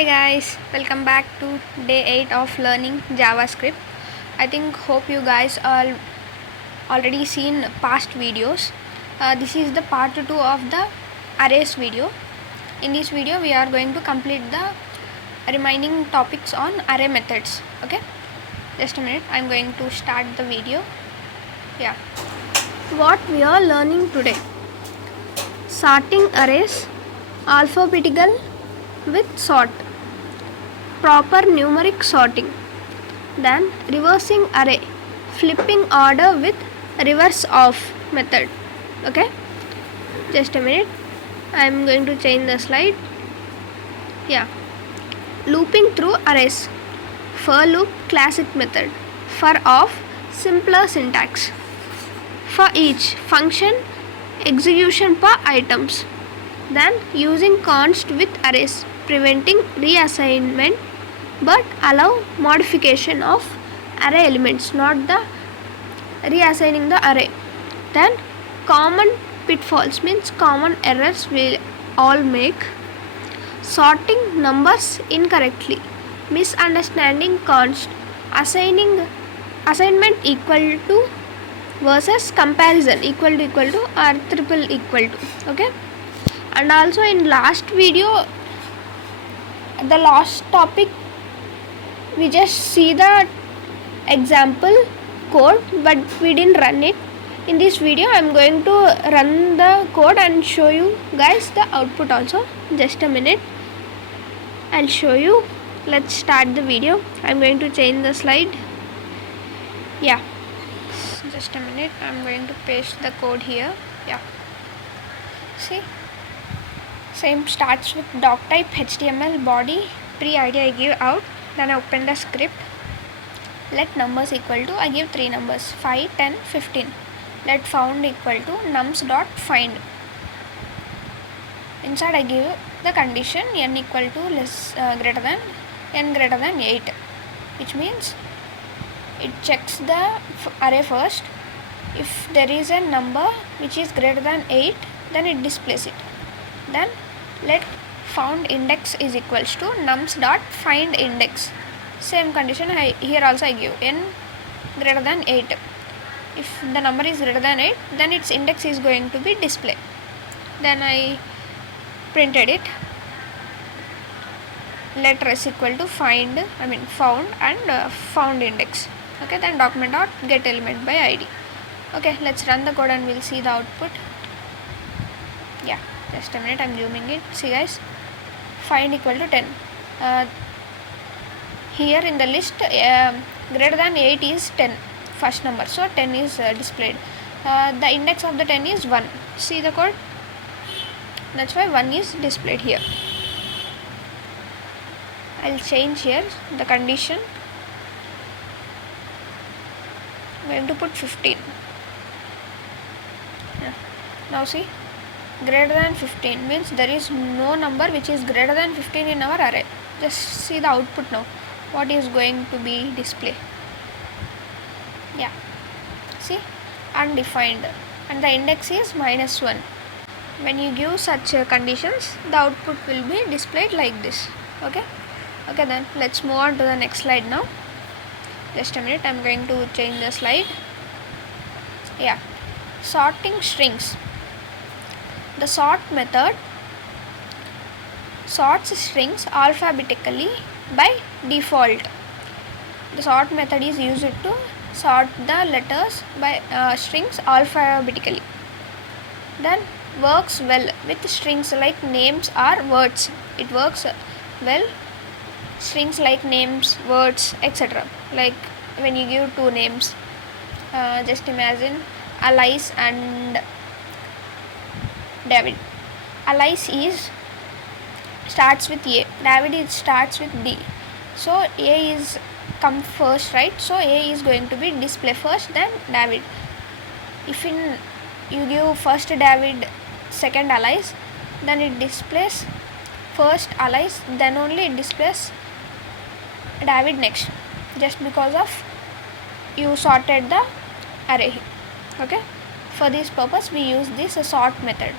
Hey guys, welcome back to day 8 of learning JavaScript. Hope you guys are already seen past videos. This is the part 2 of the arrays video. In this video we are going to complete the remaining topics on array methods. Okay, just a minute, I'm going to start the video. What we are learning today: sorting arrays alphabetical with sort, proper numeric sorting, then reversing array, flipping order with reverse of method. Okay, just a minute, I am going to change the slide. Looping through arrays, for loop classic method, for of simpler syntax, for each function execution per items, then using const with arrays, preventing reassignment but allow modification of array elements, not the reassigning the array. Then common pitfalls means common errors we all make: sorting numbers incorrectly, misunderstanding const, assignment equal to versus comparison equal to or triple equal to. Okay, and also in last video, the last topic, we just see the example code but we didn't run it. In this video I am going to run the code and show you guys the output also. Just a minute, I'll show you. Let's start the video. I'm going to change the slide. Just a minute, I'm going to paste the code here. See, same starts with doc type HTML body pre-id I give out, then I open the script. Let numbers equal to, I give 3 numbers 5, 10, 15. Let found equal to nums dot find. Inside I give the condition n equal to greater than n greater than 8, which means it checks the array first. If there is a number which is greater than 8, then it displays it. Then let found index is equals to nums dot find index. Same condition here also I give n greater than 8. If the number is greater than 8, then its index is going to be displayed. Then I printed it. Let res equal to found and found index. Okay, then document dot get element by id. Okay, let's run the code and we'll see the output. Just a minute, I'm zooming it. See guys, find equal to 10. Here in the list, greater than 8 is 10, first number, so 10 is displayed. The index of the 10 is 1. See the code, that's why 1 is displayed here. I'll change here the condition. I'm going to put 15. Now see, greater than 15 means there is no number which is greater than 15 in our array. Just see the output now, what is going to be displayed. See, undefined, and the index is -1. When you give such conditions, the output will be displayed like this. Okay, then let's move on to the next slide now. Just a minute, I'm going to change the slide. Sorting strings. The sort method sorts strings alphabetically by default. The sort method is used to sort the letters by strings alphabetically. Then works well with strings like names or words. It works well strings like names, words, etc. Like when you give 2 names, just imagine Alice and David. Alice starts with A, David starts with D. So A is come first, right? So A is going to be display first, then David. If you give first David, second Alice, then it displays first Alice, then only it displays David next, just because of you sorted the array. Okay, for this purpose we use this sort method.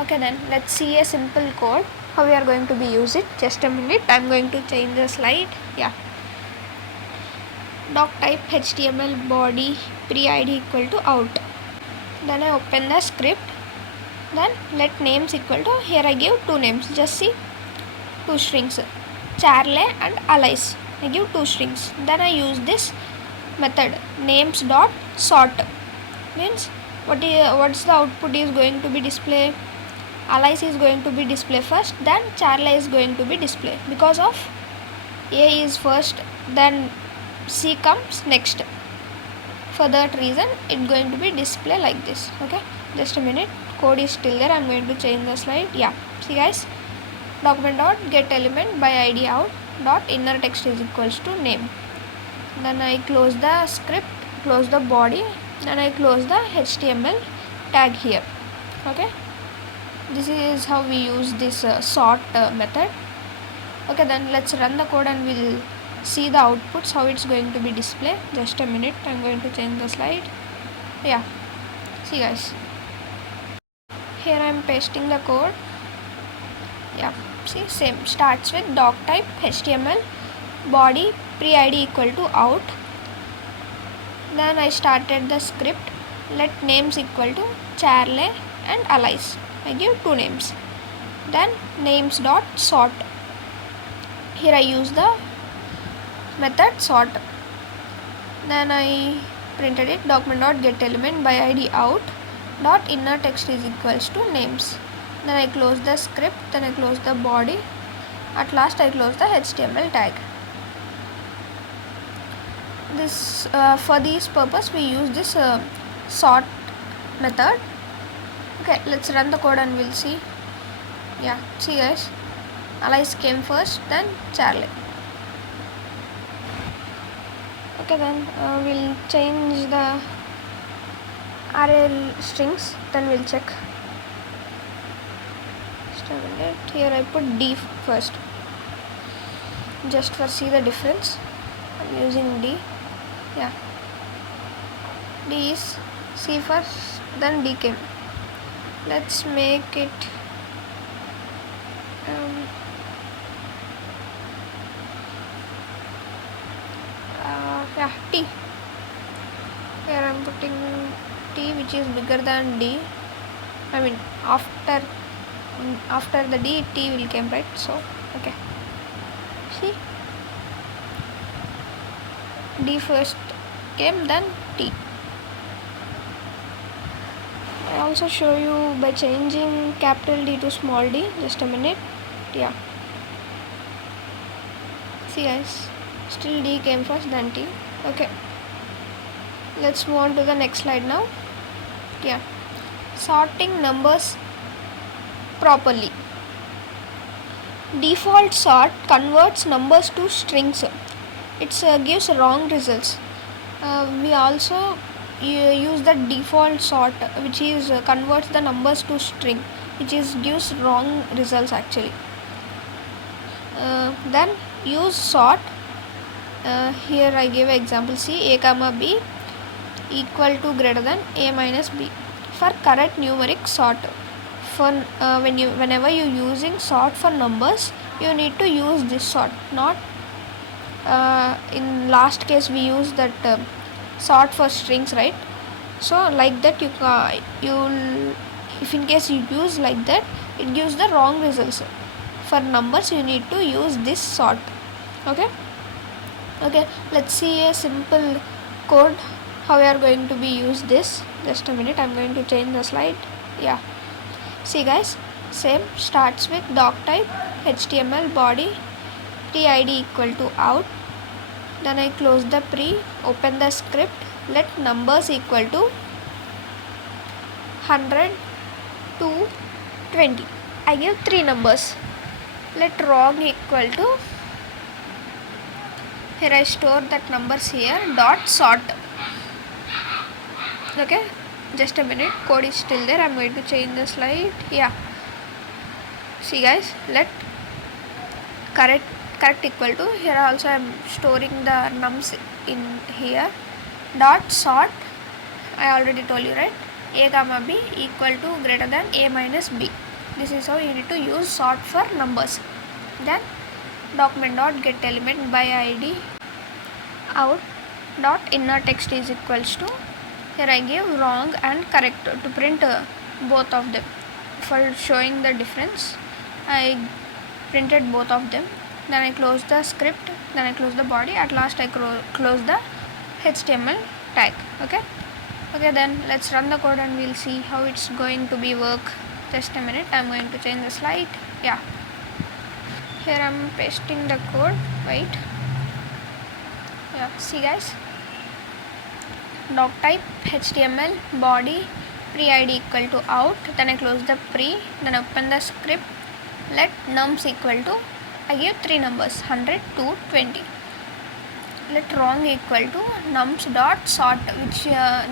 Okay, then let's see a simple code how we are going to be use it. Just a minute, I'm going to change the slide. Yeah, doc type HTML body pre-id equal to out. Then I open the script. Then let names equal to, here I give two names, just see, two strings, Charlie and Alice. I give two strings. Then I use this method names dot sort. Means what's the output is going to be display. Alice is going to be display first, then Charlie is going to be display, because of A is first, then C comes next. For that reason it's going to be display like this. Okay, just a minute, code is still there. I'm going to change the slide. Yeah, see guys, document dot get element by id out dot inner text is equals to name. Then I close the script, close the body, then I close the HTML tag here. Okay, this is how we use this sort method. Okay, then let's run the code and we'll see the outputs, how it's going to be display. Just a minute, I'm going to change the slide. Yeah, see guys, here I'm pasting the code. Yeah, see, same, starts with doc type HTML body pre-id equal to out. Then I started the script, let names equal to Charlie and Alice. I give two names. Then names dot sort. Here I use the method sort. Then I printed it, document dot get element by id out dot inner text is equals to names. Then I close the script, then I close the body. At last I close the HTML tag. This for this purpose we use this sort method. Okay, let's run the code and we'll see. Yeah, see guys, Alice came first, then Charlie. Okay, then we'll change the array strings, then we'll check. Just a minute, here I put D first, just for see the difference. I'm using D. Yeah, D is C first, then D came. Let's make it yeah, T. Here I'm putting T, which is bigger than D. I mean after the D, T will come, right? So okay, see, D first came, then T. I also show you by changing capital D to small d. Just a minute. Yeah, see guys, still D came first, then T. Okay, let's move on to the next slide now. Yeah, sorting numbers properly. Default sort converts numbers to strings. It gives wrong results. We also use the default sort, which is converts the numbers to string, which is gives wrong results actually. Then use sort. Here I give example, C, a comma b equal to greater than a minus b. For correct numeric sort, for whenever you using sort for numbers, you need to use this sort. Not in last case we use that sort for strings, right? So like that you'll if in case you use like that, it gives the wrong results. For numbers you need to use this sort. Okay, let's see a simple code how we are going to be use this. Just a minute, I'm going to change the slide. Yeah, see guys, same, starts with doc type HTML body pre-id equal to out. Then I close the pre, open the script, let numbers equal to 100 to 20. I give 3 numbers. Let wrong equal to, here I store that numbers here, dot sort. Okay, just a minute, code is still there. I'm going to change the slide. Yeah, see guys, let correct equal to, here also I'm storing the nums in here, dot sort. I already told you, right? A comma b equal to greater than a minus b. This is how you need to use sort for numbers. Then document dot get element by id out dot inner text is equals to, here I give wrong and correct to print both of them. For showing the difference, I printed both of them. Then I close the script, then I close the body, at last I close the HTML tag. Okay, then let's run the code and we'll see how it's going to be work. Just a minute, I'm going to change the slide. Yeah, here I'm pasting the code. Wait, yeah, see guys, doc type HTML body pre id equal to out, then I close the pre, then open the script, let nums equal to, I give 3 numbers 100 to 20, let wrong equal to nums dot sort, which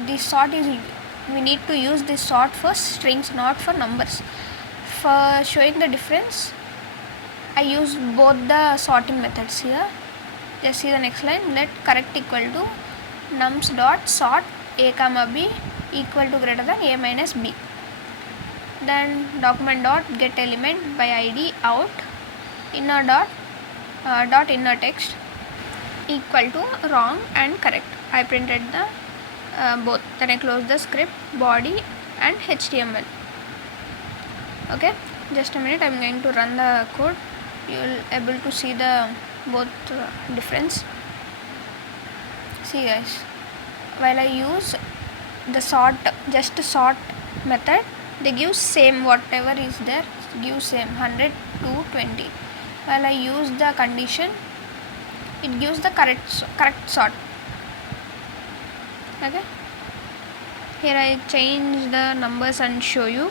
this sort is, we need to use this sort for strings, not for numbers. For showing the difference, I use both the sorting methods here. Just see the next line, let correct equal to nums dot sort a comma b equal to greater than a minus b. Then document dot get element by id out inner dot inner text equal to wrong and correct. I printed the both. Then I close the script, body and HTML. Okay, just a minute, I'm going to run the code. You will able to see the both difference. See guys, while I use the sort, just sort method, they give same, whatever is there give same 100 to 20. While I use the condition, it gives the correct sort. Okay, here I change the numbers and show you.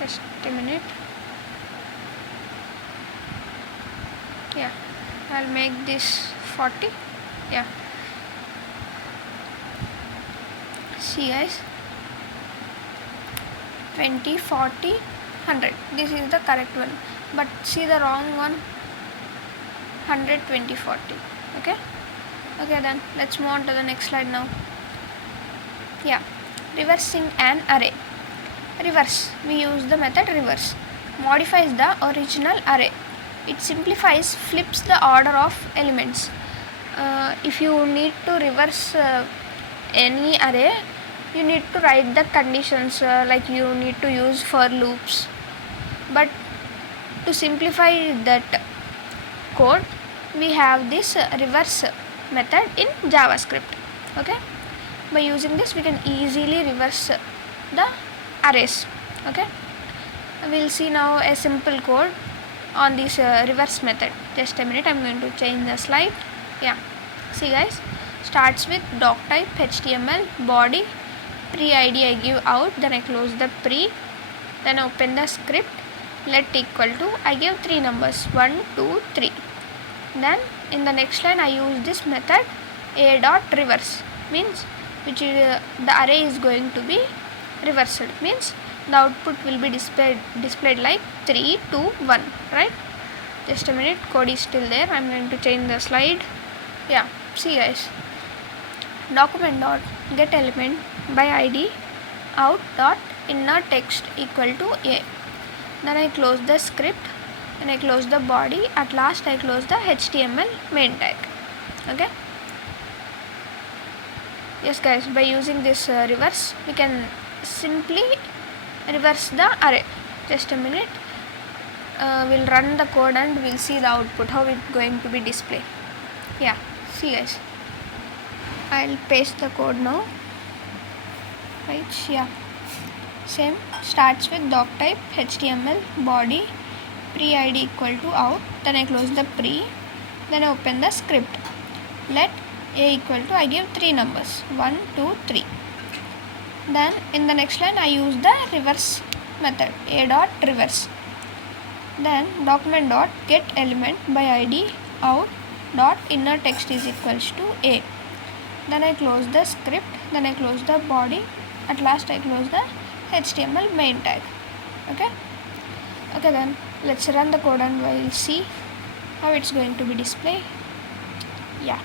Just a minute. Yeah, I'll make this 40. Yeah, see guys, 20, 40, 100, this is the correct one, but see the wrong one, 100, 20, 40. Okay, then let's move on to the next slide now. Yeah, reversing an array. Reverse, we use the method reverse, modifies the original array. It simplifies, flips the order of elements. If you need to reverse any array, you need to write the conditions, like you need to use for loops. But to simplify that code, we have this reverse method in JavaScript. Okay, by using this we can easily reverse the arrays. Okay, we'll see now a simple code on this reverse method. Just a minute, I'm going to change the slide. Yeah, see guys, starts with doc type HTML body pre id I give out, then I close the pre, then open the script, let equal to, I give 3 numbers 1, 2, 3. Then in the next line I use this method a dot reverse, means which is, the array is going to be reversed, means the output will be displayed like 3, 2, 1, right? Just a minute, code is still there, I'm going to change the slide. Yeah, see guys, document dot get element by id out dot inner text equal to a, then I close the script, then I close the body, at last I close the HTML main tag. Okay, yes guys, by using this reverse, we can simply reverse the array. Just a minute, we'll run the code and we'll see the output, how it's going to be displayed. Yeah, see guys, I'll paste the code now. Right, yeah, same, starts with doc type HTML body pre id equal to out, then I close the pre, then I open the script, let a equal to, I give 3 numbers 1, 2, 3. Then in the next line I use the reverse method a dot reverse, then document dot get element by id out dot inner text is equals to a, then I close the script, then I close the body, at last I close the HTML main tag. Okay, then let's run the code and we'll see how it's going to be displayed. Yeah,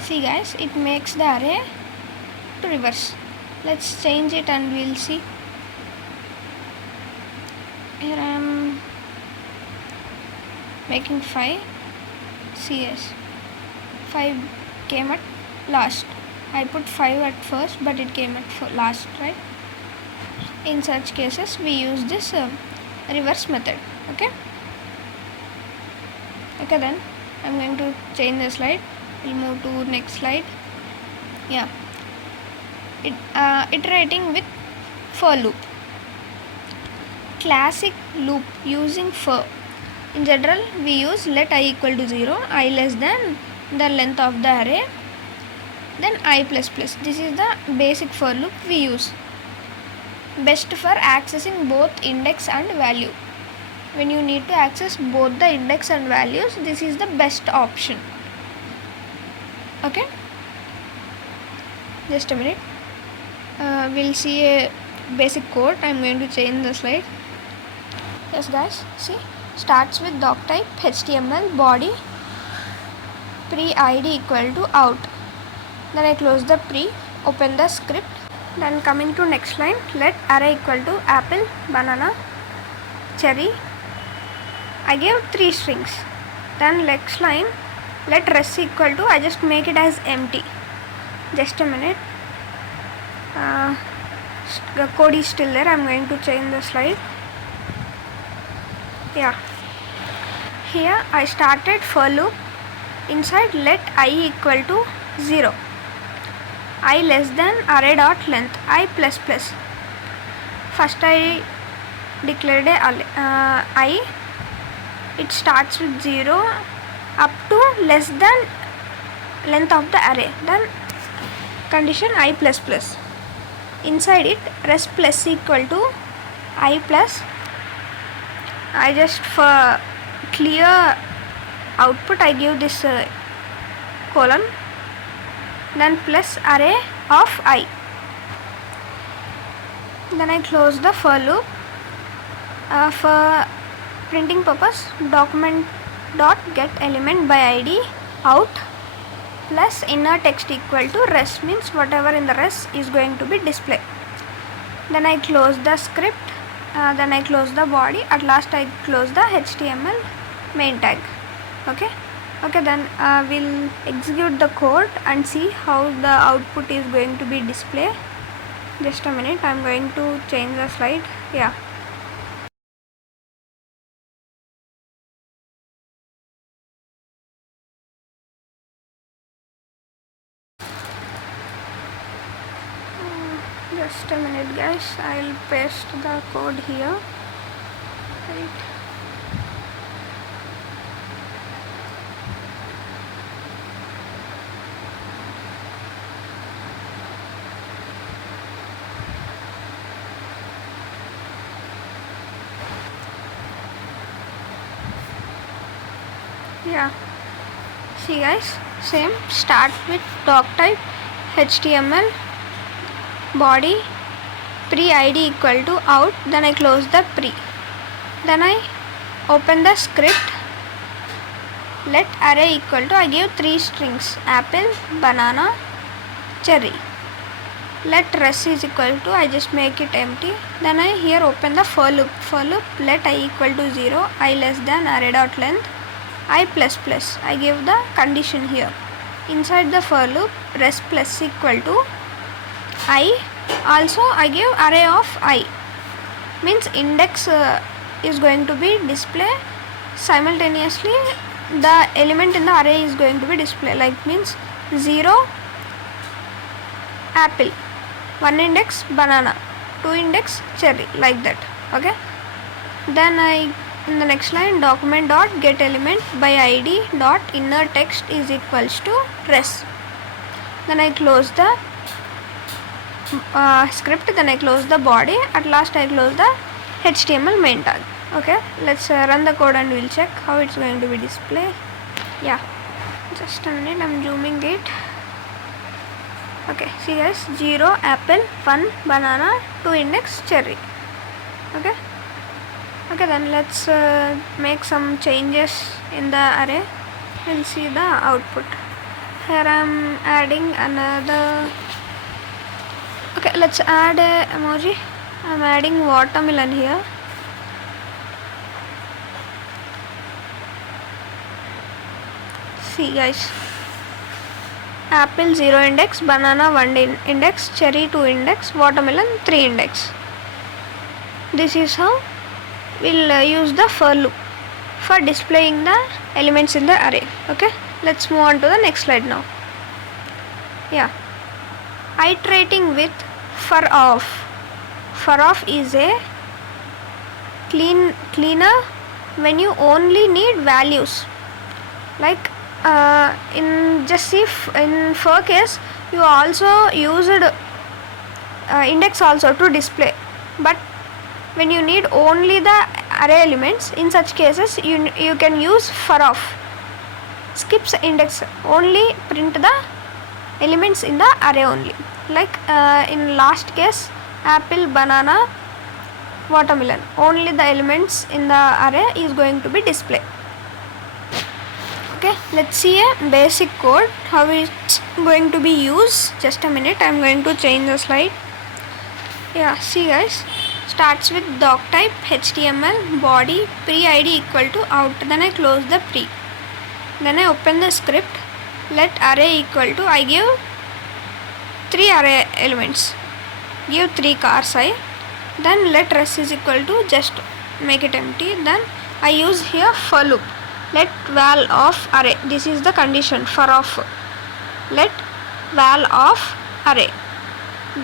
see guys, it makes the array to reverse. Let's change it and we'll see. here I am making 5 CS. 5 came at last. I put 5 at first, but it came at last, right? In such cases we use this reverse method. Okay, then I'm going to change the slide. We'll move to next slide. Yeah, iterating with for loop. Classic loop using for. In general we use let I equal to 0, I less than the length of the array, then I plus plus. This is the basic for loop we use. Best for accessing both index and value. When you need to access both the index and values, this is the best option. Okay, just a minute. We'll see a basic code. I'm going to change the slide. Yes guys, see, starts with doc type HTML body pre-id equal to out. Then I close the pre, open the script. Then coming to next line, let array equal to apple, banana, cherry. I gave 3 strings. Then next line, let res equal to, I just make it as empty. Just a minute. The code is still there. I'm going to change the slide. Yeah, here I started for loop. Inside let I equal to 0, I less than array dot length, I plus plus. First I declared a I. It starts with 0 up to less than length of the array. Then condition I plus plus. Inside it res plus equal to I plus. I just for clear output I give this colon, then plus array of I. Then I close the for loop. For printing purpose, document dot get element by id out plus inner text equal to res, means whatever in the res is going to be displayed. Then I close the script. Then I close the body. At last I close the HTML main tag. Okay, then we'll execute the code and see how the output is going to be displayed. Just a minute, I'm going to change the slide. Yeah, just a minute guys, I'll paste the code here. Right. Yeah, see guys, same, start with doc type HTML body pre-id equal to out. Then I close the pre. Then I open the script. Let array equal to, I give 3 strings, apple, banana, cherry. Let res is equal to, I just make it empty. Then I here open the for loop. Let I equal to 0, I less than array dot length, I plus plus. I give the condition here. Inside the for loop, res plus equal to I. Also I give array of I, means index is going to be displayed simultaneously. The element in the array is going to be displayed, like means 0 apple, 1 index banana, 2 index cherry, like that. Okay, then I in the next line, document dot get element by id dot inner text is equals to res. Then I close the script. Then I close the body. At last I close the HTML main tag. Okay, let's run the code and we'll check how it's going to be displayed. Yeah, just a minute, I'm zooming it. Okay, see guys, 0 apple, 1 banana, 2 index cherry. Okay, then let's make some changes in the array and see the output. Here I'm adding another. Okay, let's add a emoji. I'm adding watermelon here. See guys, apple 0 index, banana 1 index, cherry 2 index, watermelon 3 index. This is how we'll use the for loop for displaying the elements in the array. Okay, let's move on to the next slide now. Yeah, iterating with for of. For of is a cleaner when you only need values. Like in just see in for case you also used index also to display, but when you need only the array elements, in such cases you can use for of. Skips index, only print the elements in the array only. Like in last case, apple, banana, watermelon, only the elements in the array is going to be displayed. Okay, let's see a basic code how it's going to be used. Just a minute, I'm going to change the slide. Yeah, see guys, starts with doc type HTML body pre-id equal to out. Then I close the pre. Then I open the script. Let array equal to, I give 3 array elements. Give 3 cars I. Then let res is equal to, just make it empty. Then I use here for loop. Let val of array. This is the condition for of. Let val of array.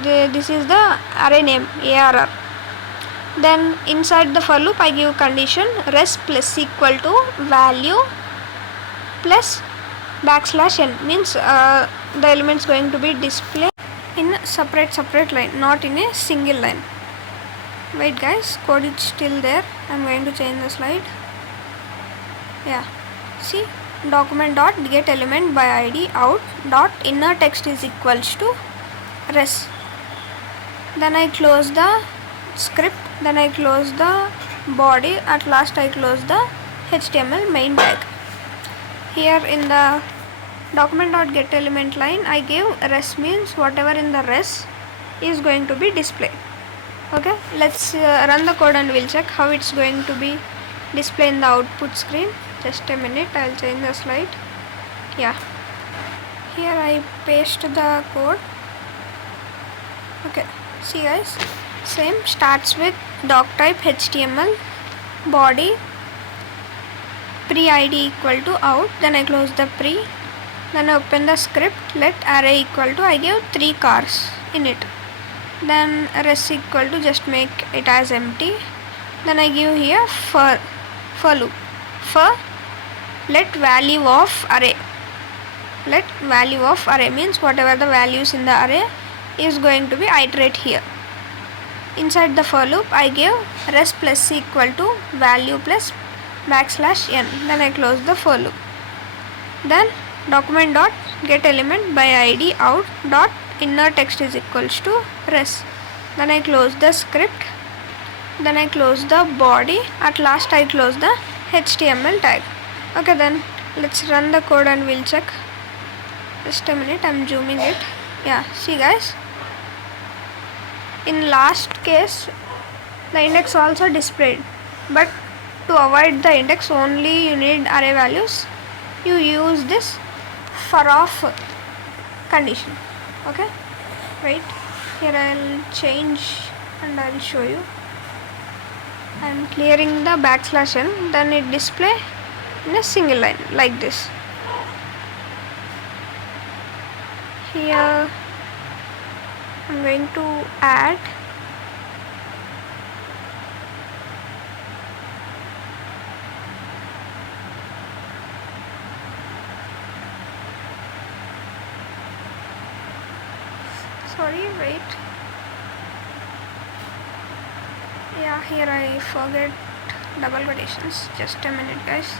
This is the array name ARR. Then inside the for loop I give condition res plus equal to value plus backslash n, means the elements going to be displayed in separate line, not in a single line. Wait guys, code is still there. I'm going to change the slide. Yeah, see, document dot get element by id out dot inner text is equals to res. Then I close the script. Then I close the body. At last I close the HTML main tag. Here in the document dot get element line I give res, means whatever in the res is going to be displayed. Okay, let's run the code and we'll check how it's going to be displayed in the output screen. Just a minute, I'll change the slide. Yeah, here I paste the code. Okay, see guys, same, starts with doc type HTML body pre-id equal to out. Then I close the pre. Then I open the script. Let array equal to, I give 3 cars in it. Then res equal to, just make it as empty. Then I give here for loop. For let value of array. Let value of array means whatever the values in the array is going to be iterate here. Inside the for loop I give res plus equal to value plus backslash n. Then I close the for loop. Then document dot get element by id out dot inner text is equals to res. Then I close the script. Then I close the body. At last I close the HTML tag. Okay, then let's run the code and we'll check. Just a minute, I'm zooming it. Yeah, see guys, in last case the index also displayed, but to avoid the index only you need array values, you use this for of condition. Okay, wait, here I'll change and I'll show you. I'm clearing the backslash n, then it display in a single line like this. Here I'm going to add wait, yeah, here I forget double quotations. Just a minute guys.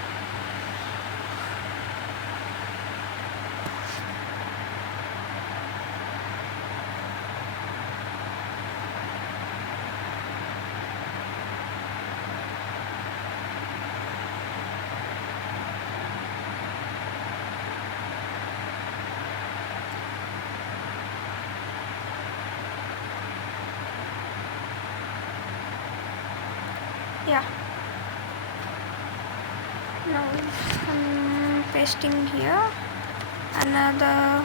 Yeah, now pasting here another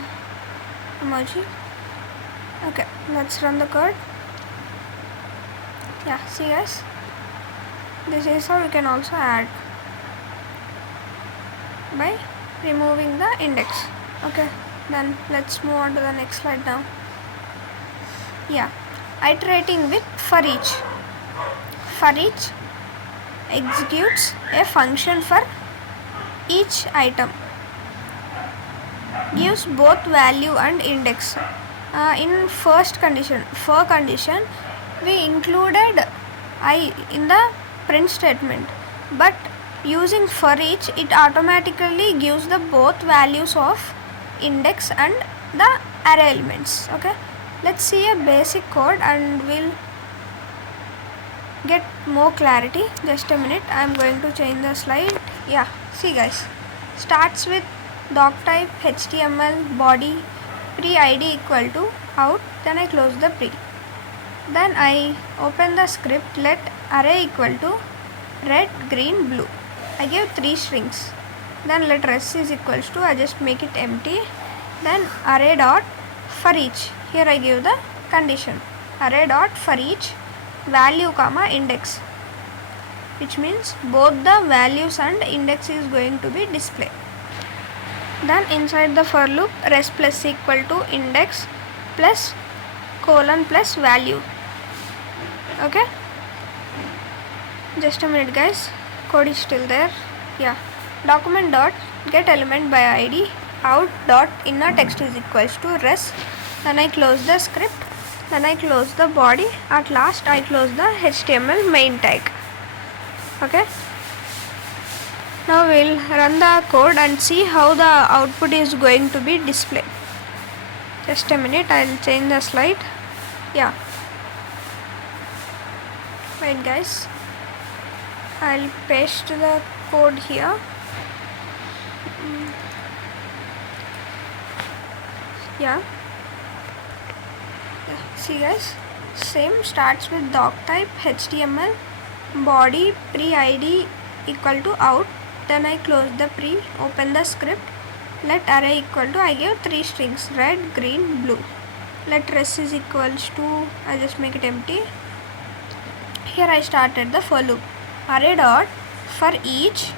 emoji. Okay, let's run the code. Yeah, see guys, this is how you can also add by removing the index. Okay, then let's move on to the next slide now. Yeah, iterating with forEach. forEach executes a function for each item, gives both value and index. In first condition, for condition, we included I in the print statement, but using forEach it automatically gives the both values of index and the array elements. Okay, let's see a basic code and we'll get more clarity. Just a minute, I'm going to change the slide. Yeah, see guys, starts with doc type HTML body pre id equal to out, then I close the pre, then I open the script, let array equal to red, green, blue. I give 3 strings, then let rest is equals to, I just make it empty, then array dot forEach, here I give the condition array dot forEach value comma index, which means both the values and index is going to be displayed. Then inside the for loop, rest plus equal to index plus colon plus value. Okay, just a minute guys, code is still there. Yeah, document dot get element by id out dot inner text is equals to rest, then I close the script, then I close the body, at last I close the HTML main tag. Okay, now we'll run the code and see how the output is going to be displayed. Just a minute, I'll change the slide. Yeah, wait guys, I'll paste the code here. Yeah, see guys, same starts with doc type HTML body pre id equal to out, then I close the pre, open the script, let array equal to, I give 3 strings red, green, blue, let rest is equals to, I just make it empty. Here I started the for loop, array dot forEach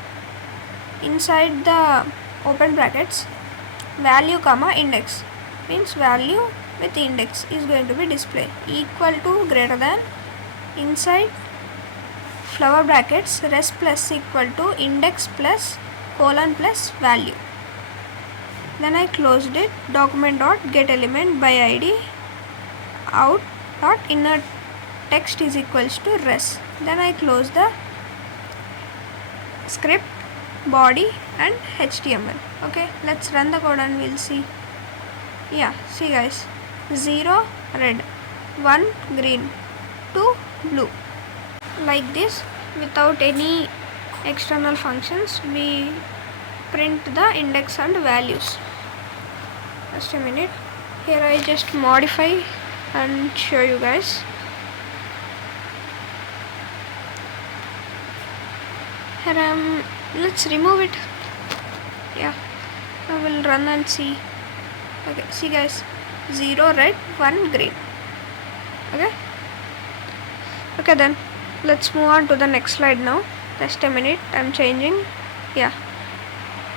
inside the open brackets value comma index, means value with index is going to be displayed, equal to greater than inside flower brackets rest plus equal to index plus colon plus value, then I closed it, document dot get element by id out dot inner text is equals to rest, then I close the script body and HTML. Okay, let's run the code and we'll see. Yeah, see guys, 0 red, 1 green, 2 blue, like this without any external functions we print the index and values. Just a minute, here I just modify and show you guys. Here let's remove it. Yeah, I will run and see. Okay, see guys, 0 red, 1 green. Okay, then let's move on to the next slide now. Just a minute, I'm changing. Yeah,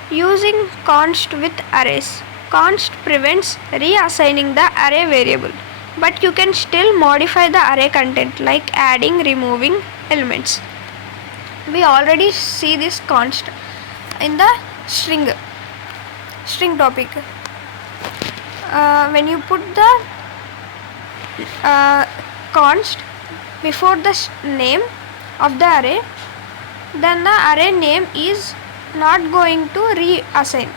using const with arrays. Const prevents reassigning the array variable, but you can still modify the array content like adding, removing elements. We already see this const in the string topic. When you put the const before the name of the array, then the array name is not going to reassign,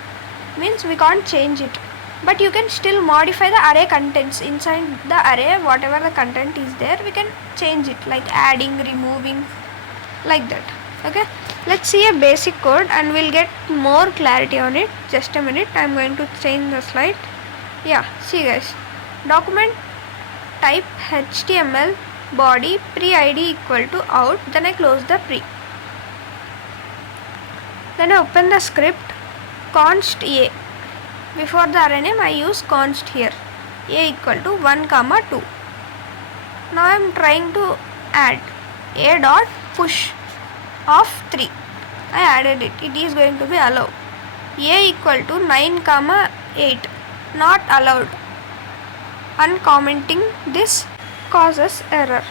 means we can't change it, but you can still modify the array contents inside the array. Whatever the content is there, we can change it like adding, removing, like that. Okay, let's see a basic code and we'll get more clarity on it. Just a minute, I'm going to change the slide. Yeah, see guys, document type HTML body pre id equal to out, then I close the pre, then I open the script, const a. Before the array name I use const here. A equal to 1 comma 2. Now I am trying to add a dot push of 3. I added it. It is going to be allowed. A equal to 9 comma 8. Not allowed. Uncommenting this causes error.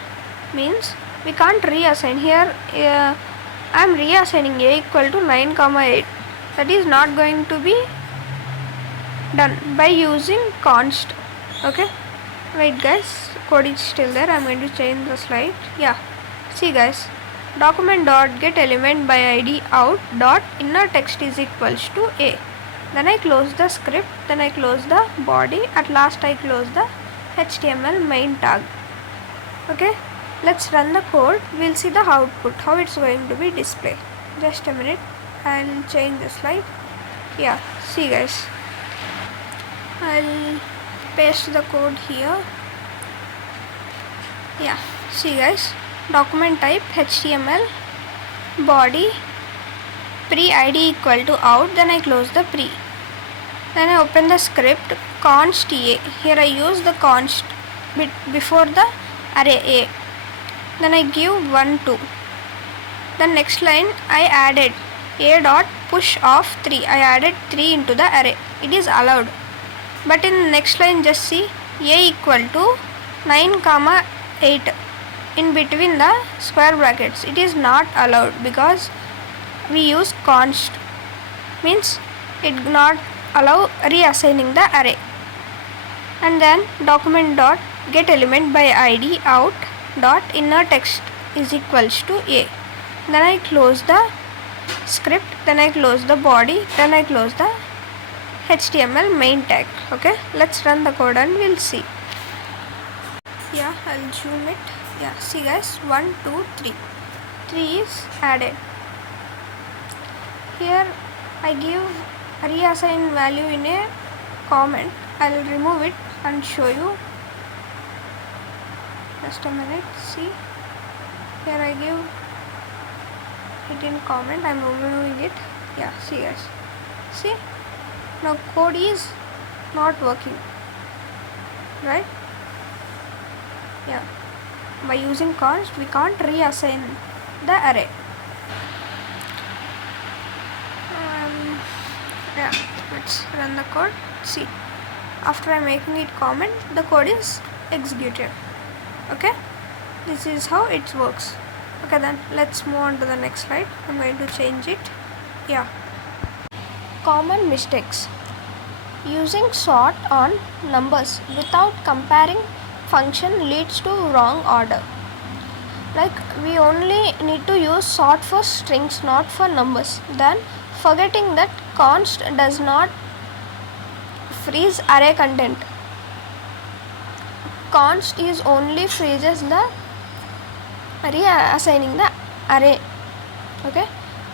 Means we can't reassign. Here I am reassigning a equal to 9 comma 8. That is not going to be done by using const. Okay, wait guys, code is still there. I am going to change the slide. Yeah, see guys, document dot get element by id out dot inner text is equals to a. Then I close the script, then I close the body, at last I close the HTML main tag. Okay, let's run the code. We'll see the output, how it's going to be displayed. Just a minute, I'll change the slide. Yeah, see guys, I'll paste the code here. Yeah, see guys, document type HTML, body, pre id equal to out, then I close the pre. Then I open the script, const a. Here I use the const bit before the array a. Then I give 1 2. Then next line I added a dot push of 3. I added 3 into the array. It is allowed. But in next line just see a equal to 9 comma 8 in between the square brackets. It is not allowed because we use const. Means it not allow reassigning the array. And then document dot get element by id out dot inner text is equals to a. Then I close the script, then I close the body, then I close the HTML main tag. Okay, let's run the code and we'll see. Yeah, I'll zoom it. Yeah, see guys, 1 2 3. 3 is added. Here I give reassign value in a comment. I'll remove it and show you. Just a minute, see, here I give it in comment. I'm removing it. Yeah, see guys, see, now code is not working, right? Yeah, by using const we can't reassign the array. Yeah, let's run the code. See, after I'm making it comment, the code is executed. Okay, this is how it works. Okay, then let's move on to the next slide. I'm going to change it. Yeah, common mistakes. Using sort on numbers without comparing function leads to wrong order. Like we only need to use sort for strings, not for numbers. Then forgetting that const does not freeze array content. Const is only freezes the reassigning the array. Okay,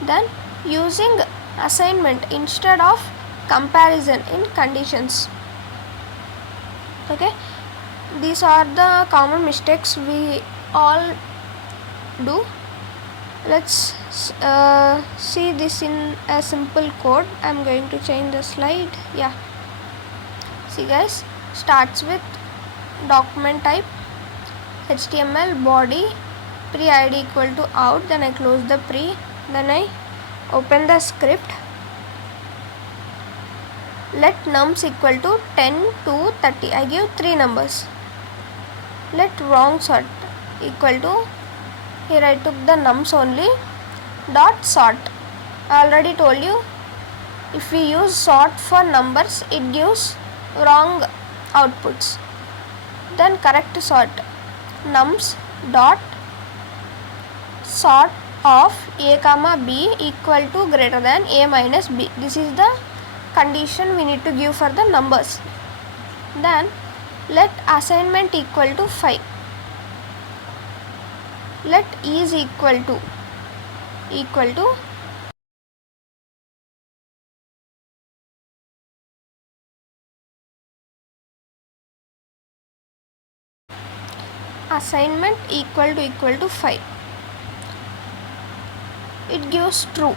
then using assignment instead of comparison in conditions. Okay, these are the common mistakes we all do. Let's see this in a simple code. I'm going to change the slide. Yeah, see guys, starts with document type HTML body, pre id equal to out, then I close the pre, then I open the script. Let nums equal to 10 to 30. I give 3 numbers. Let wrong sort equal to, here I took the nums only, dot sort. I already told you, if we use sort for numbers it gives wrong outputs. Then correct sort, nums dot sort of a comma b equal to greater than a minus b. This is the condition we need to give for the numbers. Then let assignment equal to 5. Let is equal to assignment equal to 5. It gives true.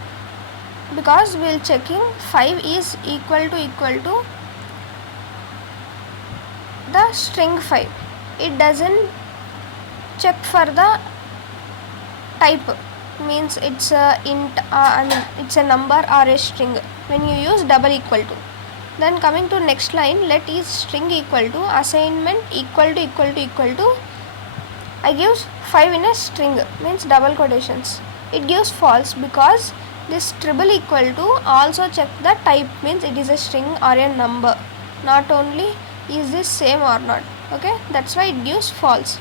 because we'll checking 5 is equal to the string 5. It doesn't check for the type, means it's a int it's a number or a string when you use double equal to. Then coming to next line, let is string equal to assignment equal to I gives 5 in a string, means double quotations. It gives false because this triple equal to also check the type, means it is a string or a number, not only is this same or not. Okay, that's why it gives false.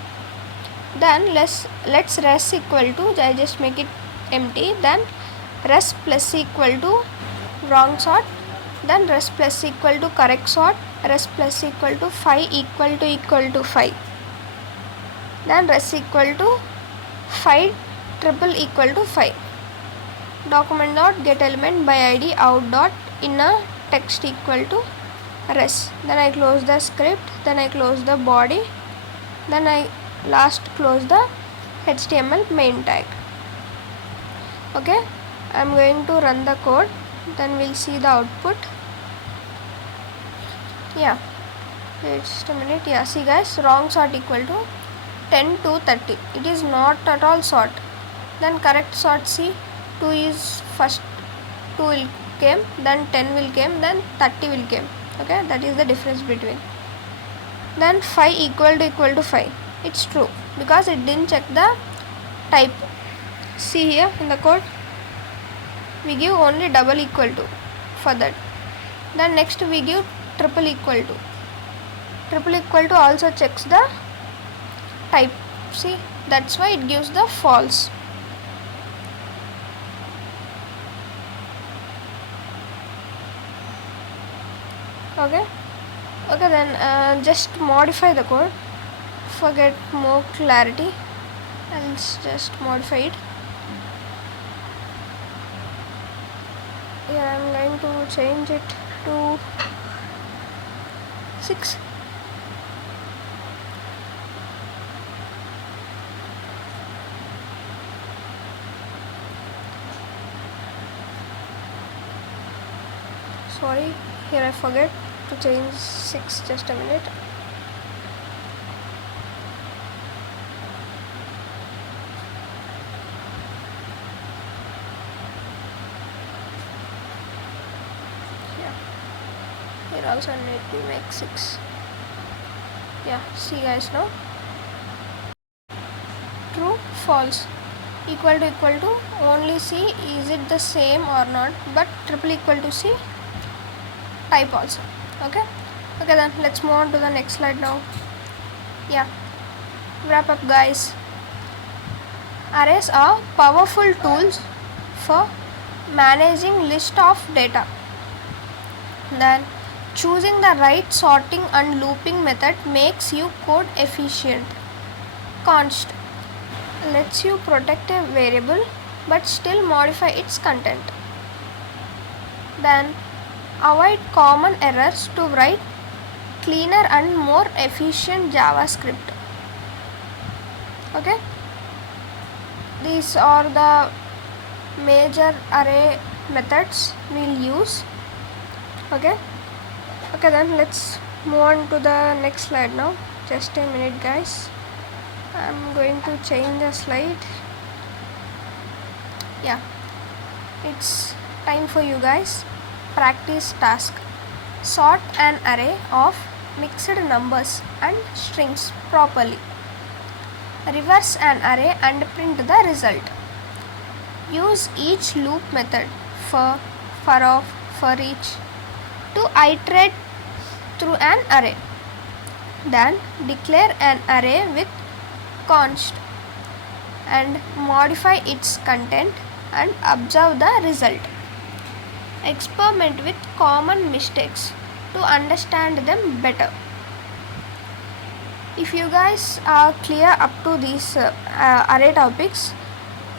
Then let's res equal to, I just make it empty, then res plus equal to wrong sort, then res plus equal to correct sort, res plus equal to 5 equal to 5, then res equal to 5 triple equal to 5. Document dot get element by id out dot inner text equal to res. Then I close the script, then I close the body, then I last close the HTML main tag. Okay, I'm going to run the code, then we'll see the output. Yeah, just a minute. Yeah, see guys, wrong sort equal to 10 to 30. It is not at all sort. Then correct sort, see, 2 is first 2 will came, then 10 will came, then 30 will came. Okay, that is the difference between. Then 5 equal to 5. It's true because it didn't check the type. See here in the code, we give only double equal to for that. Then next we give triple equal to. Triple equal to also checks the type. See, that's why it gives the false. Okay, then just modify the code for get more clarity, and just modify it. Here I'm going to change it to 6. Sorry, here I forget to change 6, just a minute. Yeah, here also need to make 6. Yeah, see guys, now true, false, equal to only see is it the same or not, but triple equal to see type also. Okay, then let's move on to the next slide now. Yeah, wrap up guys. Arrays are powerful tools for managing list of data. Then choosing the right sorting and looping method makes you code efficient. Const lets you protect a variable but still modify its content. Then avoid common errors to write cleaner and more efficient JavaScript. Okay, these are the major array methods we'll use. Okay, then let's move on to the next slide now. Just a minute guys, I'm going to change the slide. Yeah, it's time for you guys. Practice task. Sort an array of mixed numbers and strings properly. Reverse an array and print the result. Use each loop method for of, forEach to iterate through an array. Then declare an array with const and modify its content and observe the result. Experiment with common mistakes to understand them better. If you guys are clear up to these array topics,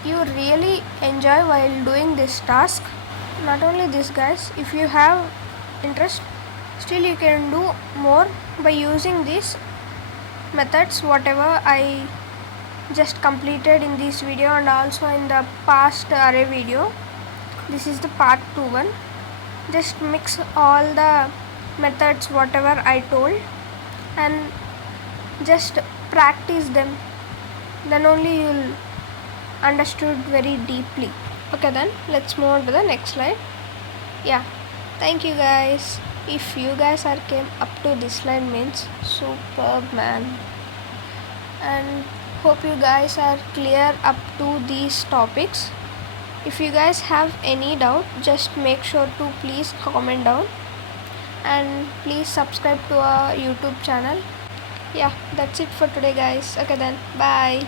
you really enjoy while doing this task. Not only this guys, if you have interest, still you can do more by using these methods whatever I just completed in this video and also in the past array video. this is the part 2 one. Just mix all the methods whatever I told and just practice them, then only you'll understood very deeply. Okay, then let's move on to the next slide. Yeah, thank you guys. If you guys are came up to this line means superb, man. And hope you guys are clear up to these topics. If you guys have any doubt, just make sure to please comment down and please subscribe to our YouTube channel. Yeah, that's it for today guys. Okay then, bye.